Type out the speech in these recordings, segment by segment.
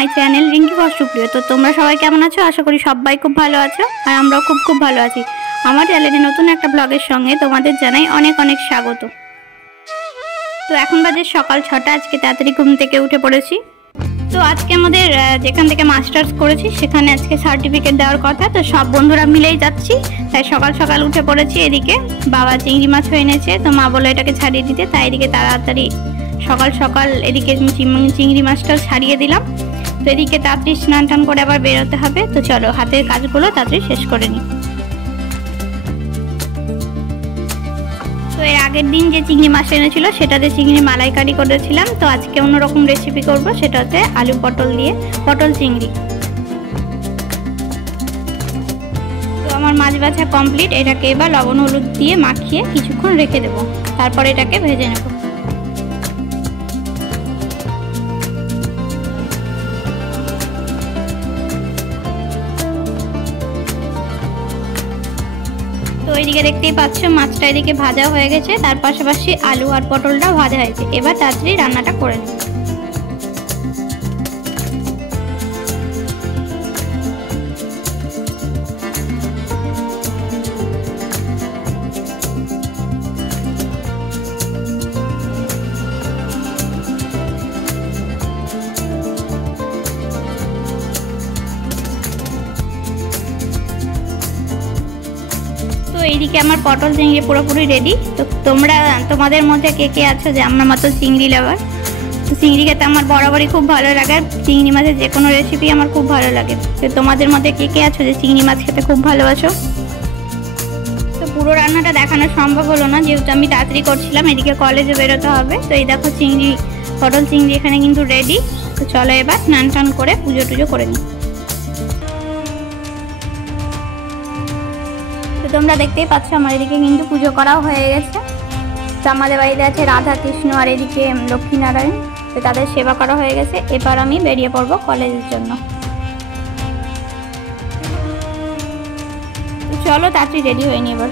My channel Rinki সুপ্রিয়। তো তোমরা সবাই কেমন আছো? আশা করি সবাই খুব ভালো আছো, আর আমরাও খুব ভালো আছি। আমার চ্যানেলে নতুন একটা ব্লগের সঙ্গে তোমাদের জানাই অনেক স্বাগত। তো এখন বাজে সকাল 6টা। আজকে তাড়াতাড়ি ঘুম থেকে উঠে পড়েছি। তো আজকে আমাদের যেখান থেকে মাস্টার্স করেছি সেখানে আজকে সার্টিফিকেট দেওয়ার কথা। তো সব বন্ধুরা মিলেই যাচ্ছি, তাই সকাল উঠে পড়েছি। এদিকে বাবা চিংড়ি মাছ এনেছে, তো মা বলে এটাকে ছাড়িয়ে দিতে, তাই এদিকে তাড়াতাড়ি সকাল এদিকে চিংড়ি মাছটা ছাড়িয়ে দিলাম। তো এদিকে তাড়াতাড়ি স্নান টান করে আবার বেরোতে হবে। তো চলো হাতের কাজগুলো তাড়াতাড়ি শেষ করে নিই। তো এর আগের দিন যে চিংড়ি মাছ এনেছিল সেটাতে চিংড়ি মালাইকারি করেছিলাম। তো আজকে অন্যরকম রেসিপি করব, সেটা হচ্ছে আলু পটল দিয়ে পটল চিংড়ি। তো আমার মাছ ভাজা কমপ্লিট। এটাকে এবার লবণ হলুদ দিয়ে মাখিয়ে কিছুক্ষণ রেখে দেব, তারপর এটাকে ভেজে নেব। তো এইদিকে দেখতেই পাচ্ছ মাছটা এদিকে ভাজা হয়ে গেছে, তার পাশাপাশি আলু আর পটলটাও ভাজা হয়েছে। এবার তাড়াতাড়ি রান্নাটা করে নেব। তো এইদিকে আমার পটল চিংড়ি পুরোপুরি রেডি। তো তোমাদের মধ্যে কে আছো যে আমার মতো চিংড়ি লাভার? তো চিংড়ি খেতে আমার বরাবরই খুব ভালো লাগে, আর চিংড়ি মাছের যে কোনো রেসিপি আমার খুব ভালো লাগে। তো তোমাদের মধ্যে কে আছো যে চিংড়ি মাছ খেতে খুব ভালোবাসো? তো পুরো রান্নাটা দেখানো সম্ভব হলো না, যেহেতু আমি তাড়াতাড়ি করছিলাম, এদিকে কলেজে বেরোতে হবে। তো এই দেখো পটল চিংড়ি এখানে কিন্তু রেডি। তো চলো এবার স্নান টান করে পুজো টুজো করে নিই। তোমরা দেখতেই পাচ্ছ আমার এদিকে কিন্তু পুজো করাও হয়ে গেছে। তো আমাদের বাড়িতে আছে রাধা কৃষ্ণ আর এদিকে লক্ষ্মীনারায়ণ। তো তাদের সেবা করা হয়ে গেছে। এবার আমি বেরিয়ে পড়বো কলেজের জন্য। তো চলো তাড়াতাড়ি রেডি হয়ে নি এবার।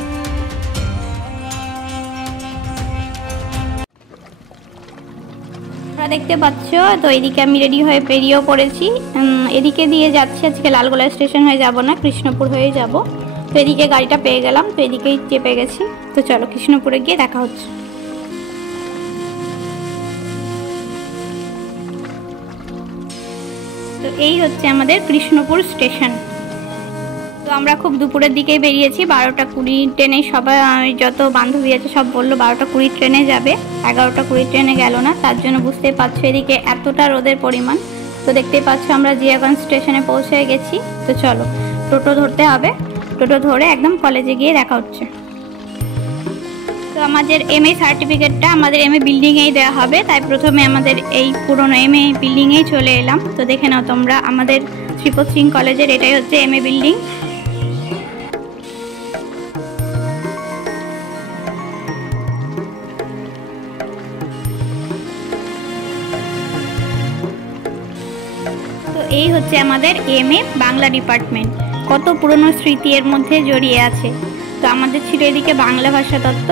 তোমরা দেখতে পাচ্ছ তো এদিকে আমি রেডি হয়ে বেরিয়েও পড়েছি। এদিকে দিয়ে যাচ্ছি, আজকে লালগোলা স্টেশন হয়ে যাব না, কৃষ্ণপুর হয়ে যাব। তো এদিকে গাড়িটা পেয়ে গেলাম, তো এদিকেই চেপে গেছি। তো চলো কৃষ্ণপুরে গিয়ে দেখা হচ্ছে। তো এই হচ্ছে আমাদের কৃষ্ণপুর স্টেশন। তো আমরা খুব দুপুরের দিকেই বেরিয়েছি, 12টা 20 ট্রেনে। সবাই যত বান্ধবী আছে সব বললো 12টা 20 ট্রেনে যাবে, 11টা 20 ট্রেনে গেল না। তার জন্য বুঝতেই পারছো এদিকে এতটা রোদের পরিমাণ। তো দেখতেই পাচ্ছ আমরা জিয়াগঞ্জ স্টেশনে পৌঁছে গেছি। তো চলো টোটো ধরতে হবে, টোটো ধরে একদম কলেজে গিয়ে দেখা হচ্ছে। তো আমাদের এমএ সার্টিফিকেটটা আমাদের এমএ বিল্ডিংয়েই দেওয়া হবে, তাই প্রথমে আমাদের এই পুরনো এমএ বিল্ডিংয়েই চলে এলাম। তো দেখে নাও তোমরা, আমাদের শ্রীপদ সিং কলেজের এটাই হচ্ছে এমএ বিল্ডিং। তো এই হচ্ছে আমাদের এমএ বাংলা ডিপার্টমেন্ট। কত পুরনো স্মৃতি এর মধ্যে জড়িয়ে আছে। তো আমাদের ছিল এদিকে বাংলা ভাষা তত্ত্ব,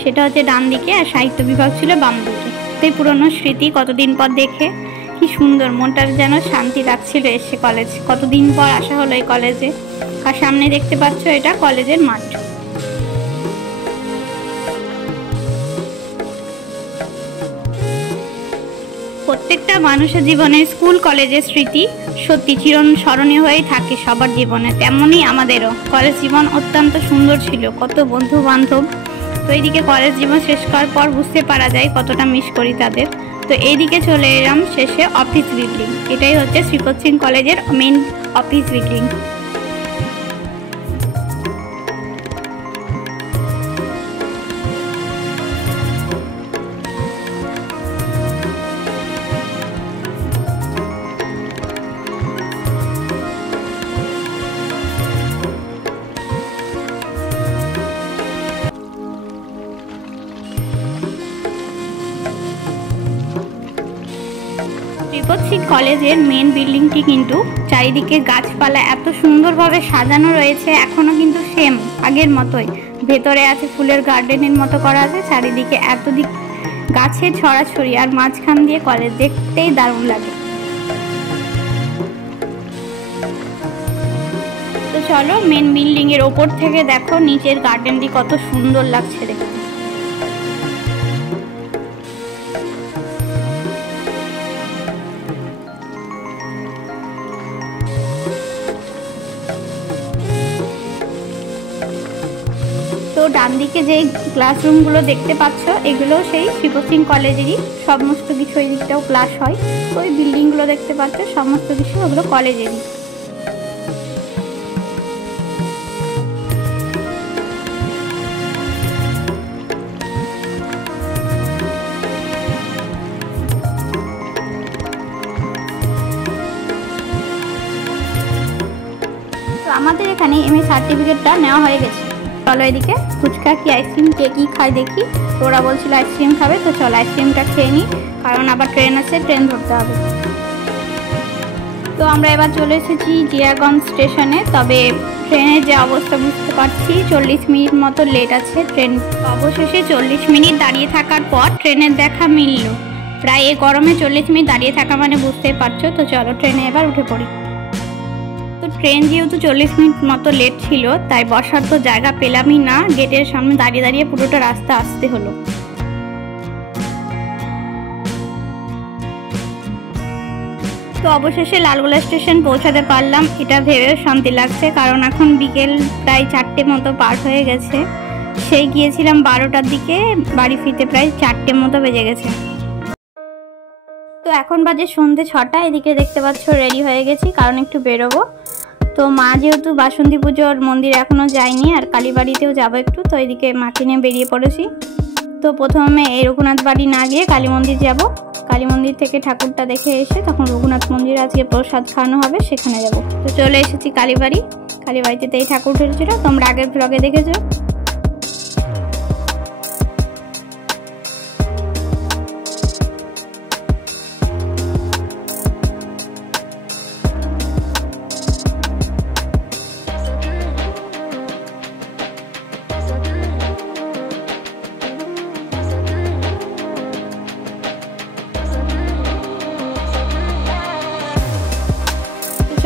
সেটা হচ্ছে ডান দিকে, আর সাহিত্য বিভাগ ছিল বাম দিকে। তো এই পুরনো স্মৃতি কতদিন পর দেখে কি সুন্দর, মনটার যেন শান্তি লাগছিল এসে কলেজ। কতদিন পর আসা হলো এই কলেজে। আর সামনে দেখতে পাচ্ছ এটা কলেজের মাঠ। প্রত্যেকটা মানুষের জীবনে স্কুল কলেজের স্মৃতি সত্যি চিরস্মরণীয় হয়েই থাকে সবার জীবনে, তেমনই আমাদেরও কলেজ জীবন অত্যন্ত সুন্দর ছিল। কত বন্ধু বান্ধব। তো এইদিকে কলেজ জীবন শেষ করার পর বুঝতে পারা যায় কতটা মিস করি তাদের। তো এইদিকে চলে এলাম শেষে অফিস বিল্ডিং। এটাই হচ্ছে শ্রীপদ সিং কলেজের main office building. Sripada Singh কলেজের মেন বিল্ডিংটি কিন্তু চারিদিকে গাছপালা এত সুন্দরভাবে সাজানো রয়েছে, এখনো কিন্তু সেম আগের মতোই। ভেতরে আছে ফুলের গার্ডেনের মতো করা আছে, চারিদিকে এতদিক গাছের ছড়াছড়ি, আর মাঝখান দিয়ে কলেজ, দেখতেই দারুণ লাগে। তো চলো মেন বিল্ডিং এর ওপর থেকে দেখো নিচের গার্ডেনটি কত সুন্দর লাগছে দেখতে। তো ডান দিকে যে ক্লাসরুমগুলো দেখতে পাচ্ছ এগুলো সেই শিব সিং কলেজেরই, সমস্ত কিছু এই দিকটাও ক্লাস হয়। ওই বিল্ডিংগুলো দেখতে পাচ্ছ সমস্ত কিছু ওগুলো কলেজেরই। তো আমাদের এখানে এমএ সার্টিফিকেটটা নেওয়া হয়ে গেছে। চলো এদিকে ফুচকা কি আইসক্রিম কে কী খায় দেখি। তো ওরা বলছিল আইসক্রিম খাবে, তো চলো আইসক্রিমটা খেয়ে নিই, কারণ আবার ট্রেন আছে, ট্রেন ধরতে হবে। তো আমরা এবার চলে এসেছি জিয়াগঞ্জ স্টেশনে। তবে ট্রেনের যে অবস্থা বুঝতে পারছি, 40 মিনিট মতো লেট আছে ট্রেন। অবশেষে 40 মিনিট দাঁড়িয়ে থাকার পর ট্রেনের দেখা মিলল। প্রায় এই গরমে 40 মিনিট দাঁড়িয়ে থাকা মানে বুঝতেই পারছো। তো চলো ট্রেনে এবার উঠে পড়ি। তো ট্রেন যেহেতু 40 মিনিট মতো লেট ছিল, তাই বসার তো জায়গা পেলামই না, গেটের সামনে দাঁড়িয়ে দাঁড়িয়ে পুরোটা রাস্তা আসতে হলো। তো অবশেষে লালগোলা স্টেশন পৌঁছাতে পারলাম, এটা ভেবেও শান্তি লাগছে, কারণ এখন বিকেল প্রায় 4টে মতো পার হয়ে গেছে। সেই গিয়েছিলাম 12টার দিকে, বাড়ি ফিরতে প্রায় 4টে মতো বেজে গেছে। তো এখন বাজে সন্ধ্যে 6টা। এদিকে দেখতে পাচ্ছ রেডি হয়ে গেছি, কারণ একটু বেরোবো। তো মা যেহেতু বাসন্তী পুজোর মন্দির এখনও যায়নি, আর কালীবাড়িতেও যাবো একটু, তো এদিকে মাকে নিয়ে বেরিয়ে পড়েছি। তো প্রথমে এই রঘুনাথ বাড়ি না গিয়ে কালী মন্দির যাব। কালী মন্দির থেকে ঠাকুরটা দেখে এসে তখন রঘুনাথ মন্দিরে আজকে প্রসাদ খাওয়ানো হবে, সেখানে যাব। তো চলে এসেছি কালীবাড়ি। কালীবাড়িতে এই ঠাকুর উঠেছিল, তোমরা আগের ব্লগে দেখেছো।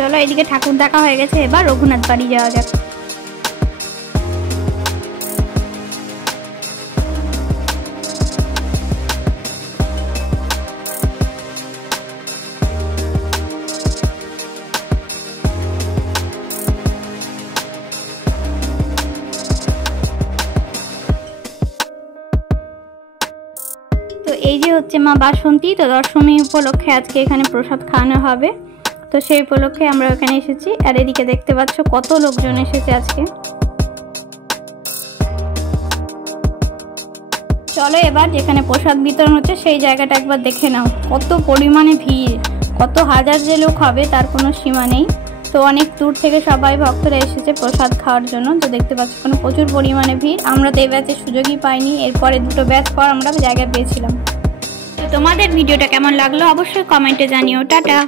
চলো এদিকে ঠাকুর দেখা হয়ে গেছে, এবার রঘুনাথ বাড়ি যাওয়া যাক। তো এই যে হচ্ছে মা বাসন্তী। তো দশমী উপলক্ষে আজকে এখানে প্রসাদ খাওয়ানো হবে, তো সেই উপলক্ষে আমরা এখানে এসেছি। আর এদিকে দেখতে পাচ্ছ কত লোকজন এসেছে আজকে। চলো এবার যেখানে প্রসাদ বিতরণ হচ্ছে সেই জায়গাটা একবার দেখে নাও, কত পরিমাণে ভিড়, কত হাজার যে লোক হবে তার কোনো সীমা নেই। তো অনেক দূর থেকে সবাই ভক্তরা এসেছে প্রসাদ খাওয়ার জন্য। তো দেখতে পাচ্ছ কোনো প্রচুর পরিমাণে ভিড়। আমরা তো এই ব্যাচের সুযোগই পাইনি, এরপরে 2টো ব্যাচ পর আমরা জায়গায় পেয়েছিলাম। তো তোমাদের ভিডিওটা কেমন লাগলো অবশ্যই কমেন্টে জানিও। টাটা।